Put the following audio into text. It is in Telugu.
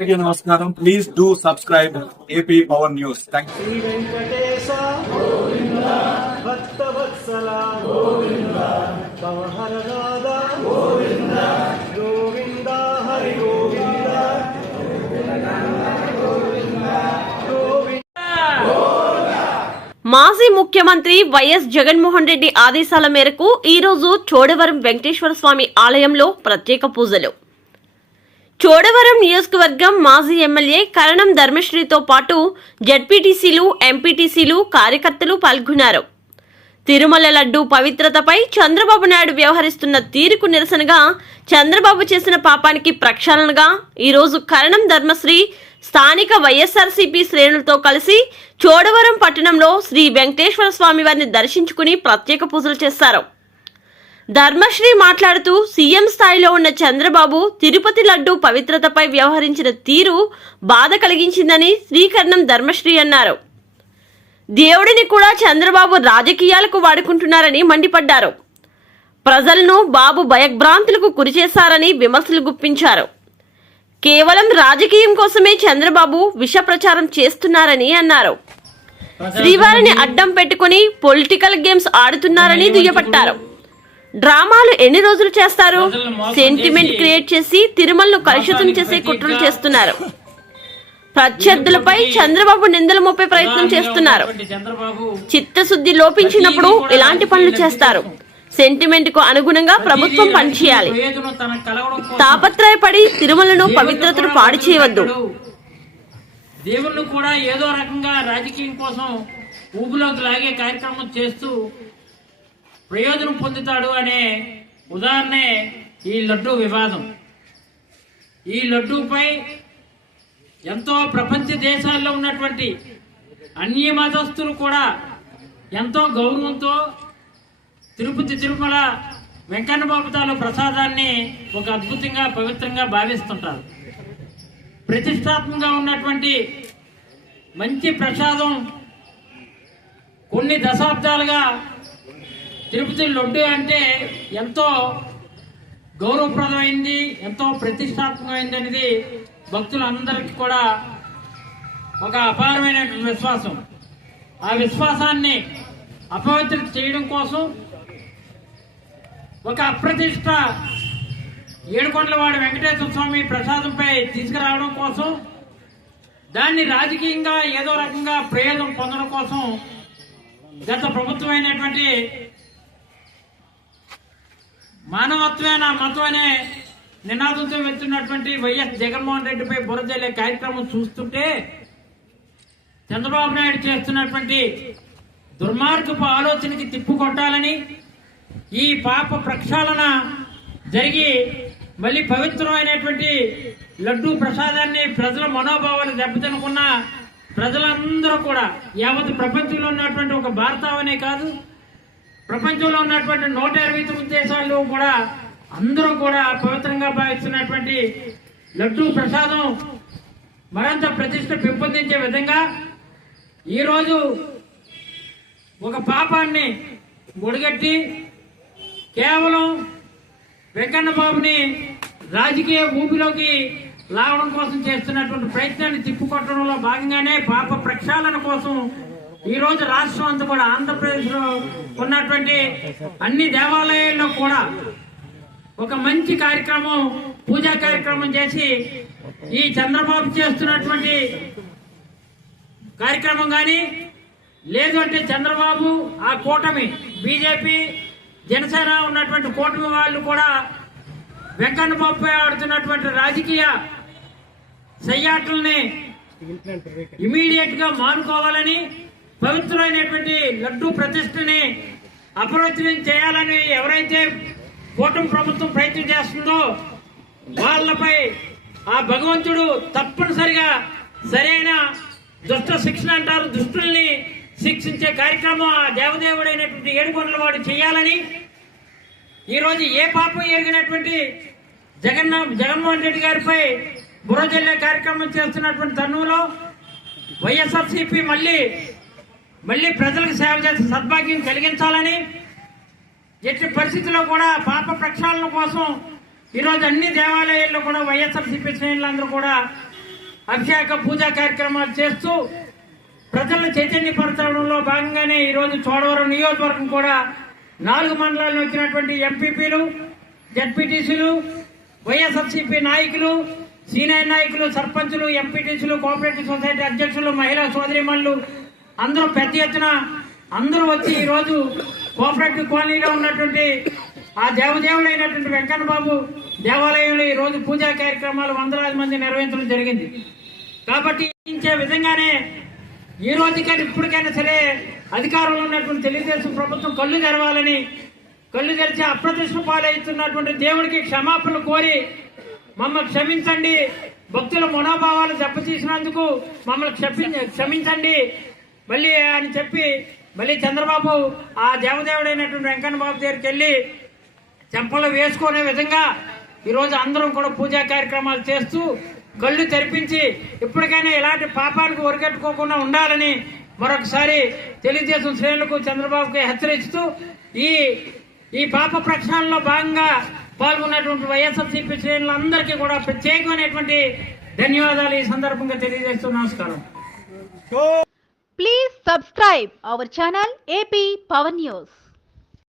నమస్కారం. Please do subscribe AP power news. Thank you. Shri Venkatesha Govinda భక్తవత్సల గోవింద భవహరనాథ గోవింద గోవింద హరి గోవింద మాజీ ముఖ్యమంత్రి వైఎస్ జగన్మోహన్ రెడ్డి ఆదేశాల మేరకు ఈరోజు చోడవరం వెంకటేశ్వర స్వామి ఆలయంలో ప్రత్యేక పూజలు. చోడవరం నియోజకవర్గం మాజీ ఎమ్మెల్యే కరణం ధర్మశ్రీతో పాటు జడ్పీటీసీలు, ఎంపీటీసీలు, కార్యకర్తలు పాల్గొన్నారు. తిరుమల లడ్డూ పవిత్రతపై చంద్రబాబు నాయుడు వ్యవహరిస్తున్న తీరుకు నిరసనగా, చంద్రబాబు చేసిన పాపానికి ప్రక్షాళనగా ఈరోజు కరణం ధర్మశ్రీ స్థానిక వైఎస్ఆర్సీపీ శ్రేణులతో కలిసి చోడవరం పట్టణంలో శ్రీ వెంకటేశ్వర స్వామి వారిని దర్శించుకుని ప్రత్యేక పూజలు చేశారు. ధర్మశ్రీ మాట్లాడుతూ సీఎం స్థాయిలో ఉన్న చంద్రబాబు తిరుపతి లడ్డూ పవిత్రతపై వ్యవహరించిన తీరు బాధ కలిగించిందని శ్రీకరణం ధర్మశ్రీ అన్నారు. దేవుడిని కూడా చంద్రబాబు రాజకీయాలకు వాడుకుంటున్నారని మండిపడ్డారు. ప్రజలను బాబు భయభ్రాంతులకు గురిచేశారని విమర్శలు గుప్పించారు. కేవలం రాజకీయం కోసమే చంద్రబాబు విష ప్రచారం చేస్తున్నారని అన్నారు. శ్రీవారిని అడ్డం పెట్టుకుని పొలిటికల్ గేమ్స్ ఆడుతున్నారని దుయ్యబట్టారు. డ్రామాలు ఎన్ని రోజులు చేస్తారు? సెంటిమెంట్ క్రియేట్ చేసి తిరుమలను కలుషితం చేసే కుట్రలు చేస్తున్నారు. ప్రత్యర్థులపై చంద్రబాబు నిందలు మోపే ప్రయత్నం చేస్తున్నారు. చిత్తశుద్ధి లోపించినప్పుడు ఇలాంటి పనులు చేస్తారు. సెంటిమెంట్ కు అనుగుణంగా ప్రభుత్వం పనిచేయాలి. తాపత్రయపడి తిరుమలను పవిత్రతను పాడు చేయవద్దు. దేవుళ్ళు కూడా ఏదో రకంగా రాజకీయం కోసం ఊబులోకి లాగే కార్యక్రమం చేస్తూ ప్రయోజనం పొందుతాడు అనే ఉదాహరణే ఈ లడ్డూ వివాదం. ఈ లడ్డూపై ఎంతో ప్రపంచ దేశాల్లో ఉన్నటువంటి అన్య మతస్థులు కూడా ఎంతో గౌరవంతో తిరుమల వెంకన్న బాబు తాలూ ప్రసాదాన్ని ఒక అద్భుతంగా పవిత్రంగా భావిస్తుంటారు. ప్రతిష్టాత్మకంగా ఉన్నటువంటి మంచి ప్రసాదం కొన్ని దశాబ్దాలుగా తిరుపతి లడ్డు అంటే ఎంతో గౌరవప్రదమైంది, ఎంతో ప్రతిష్టాత్మకమైంది అనేది భక్తులందరికీ కూడా ఒక అపారమైనటువంటి విశ్వాసం. ఆ విశ్వాసాన్ని అపవిత్రం చేయడం కోసం ఒక అప్రతిష్ట ఏడుకొండలవాడి వెంకటేశ్వర స్వామి ప్రసాదంపై తీసుకురావడం కోసం, దాన్ని రాజకీయంగా ఏదో రకంగా ప్రయోజనం పొందడం కోసం గత ప్రభుత్వం అయినటువంటి మానవత్వమే నా మతం అనే నినాదంతో వెళ్తున్నటువంటి వైఎస్ జగన్మోహన్ రెడ్డిపై బురదలే కార్యక్రమం చూస్తుంటే చంద్రబాబు నాయుడు చేస్తున్నటువంటి దుర్మార్గపు ఆలోచనకి తిప్పుకొట్టాలని, ఈ పాప ప్రక్షాళన జరిగి మళ్ళీ పవిత్రమైనటువంటి లడ్డూ ప్రసాదాన్ని ప్రజల మనోభావాలు దెబ్బతినకున్న ప్రజలందరూ కూడా యావత్ ప్రపంచంలో ఉన్నటువంటి ఒక భారతావనే కాదు, ప్రపంచంలో ఉన్నటువంటి 129 దేశాల్లో కూడా అందరూ కూడా పవిత్రంగా భావిస్తున్నటువంటి లడ్డూ ప్రసాదం మరింత ప్రతిష్ట పెంపొందించే విధంగా ఈరోజు ఒక పాపాన్ని ముడిగట్టి కేవలం వెంకన్న బాబుని రాజకీయ ఊపిలోకి లాగడం కోసం చేస్తున్నటువంటి ప్రయత్నాన్ని తిప్పుకొట్టడంలో భాగంగానే పాప ప్రక్షాళన కోసం ఈ రోజు రాష్ట్రం అంతా కూడా ఆంధ్రప్రదేశ్ లో ఉన్నటువంటి అన్ని దేవాలయాల్లో కూడా ఒక మంచి కార్యక్రమం, పూజా కార్యక్రమం చేసి ఈ చంద్రబాబు చేస్తున్నటువంటి కార్యక్రమం కానీ లేదు అంటే చంద్రబాబు ఆ కూటమి బీజేపీ జనసేన ఉన్నటువంటి కూటమి వాళ్ళు కూడా వెంకన్న బాబుపై ఆడుతున్నటువంటి రాజకీయ సయ్యాట్లని ఇమీడియట్ గా మానుకోవాలని, పవిత్రమైనటువంటి లడ్డూ ప్రతిష్టని అపవిత్రం చేయాలని ఎవరైతే కూటమి ప్రభుత్వం ప్రయత్నం చేస్తుందో వాళ్ళపై ఆ భగవంతుడు తప్పనిసరిగా సరైన దుష్ట శిక్షణ అంటారు, దుష్టుల్ని శిక్షించే కార్యక్రమం ఆ దేవదేవుడైనటువంటి ఏడుకొండలవాడు చేయాలని ఈరోజు ఏ పాపం ఎరిగినటువంటి జగన్మోహన్ రెడ్డి గారిపై బుర్రజల్లే కార్యక్రమం చేస్తున్నటువంటి తరుణంలో వైఎస్ఆర్సీపీ మళ్ళీ ప్రజలకు సేవ చేసే సద్భాగ్యం కలిగించాలని, ఎట్టి పరిస్థితుల్లో కూడా పాప ప్రక్షాళన కోసం ఈరోజు అన్ని దేవాలయాల్లో కూడా వైఎస్ఆర్సీపీ శ్రేణులందరూ కూడా అభిషేక పూజా కార్యక్రమాలు చేస్తూ ప్రజలను చైతన్యపరచడంలో భాగంగానే ఈరోజు చోడవరం నియోజకవర్గం కూడా 4 మండలాల్లో వచ్చినటువంటి ఎంపీపీలు, జడ్పీటీసీలు, వైఎస్ఆర్సీపీ నాయకులు, సీనియర్ నాయకులు, సర్పంచులు, ఎంపీటీసీలు, కోఆపరేటివ్ సొసైటీ అధ్యక్షులు, మహిళా సోదరిమణులు అందరూ పెద్ద ఎత్తున అందరూ వచ్చి ఈరోజు కోఆపరేటివ్ కాలనీలో ఉన్నటువంటి ఆ దేవదేవుడైనటువంటి వెంకన్న బాబు దేవాలయంలో ఈరోజు పూజా కార్యక్రమాలు వందలాది మంది నిర్వహించడం జరిగింది. కాబట్టి ఇచ్చే విధంగానే ఈ రోజుకైనా ఇప్పటికైనా సరే అధికారంలో ఉన్నటువంటి తెలుగుదేశం ప్రభుత్వం కళ్ళు తెరవాలని, కళ్ళు తెరిచి అప్రతిష్ట పాలవుతున్నటువంటి దేవుడికి క్షమాపణలు కోరి మమ్మల్ని క్షమించండి, భక్తుల మనోభావాలు దెబ్బతీసినందుకు మమ్మల్ని క్షమించండి మళ్ళీ అని చెప్పి మళ్ళీ చంద్రబాబు ఆ దేవదేవుడైనటువంటి వెంకన్న బాబు దగ్గరికి వెళ్ళి చెంపలు వేసుకునే విధంగా ఈరోజు అందరం కూడా పూజా కార్యక్రమాలు చేస్తూ కళ్ళు తెరిపించి ఇప్పటికైనా ఇలాంటి పాపాలకు ఒరిగట్టుకోకుండా ఉండాలని మరొకసారి తెలుగుదేశం శ్రేణులకు చంద్రబాబుకి హెచ్చరిస్తూ ఈ పాప ప్రక్షాళనలో భాగంగా పాల్గొన్నటువంటి వైఎస్ఆర్సీపీ శ్రేణులందరికీ కూడా ప్రత్యేకమైనటువంటి ధన్యవాదాలు ఈ సందర్భంగా తెలియజేస్తూ నమస్కారం. Please subscribe our channel AP Power News.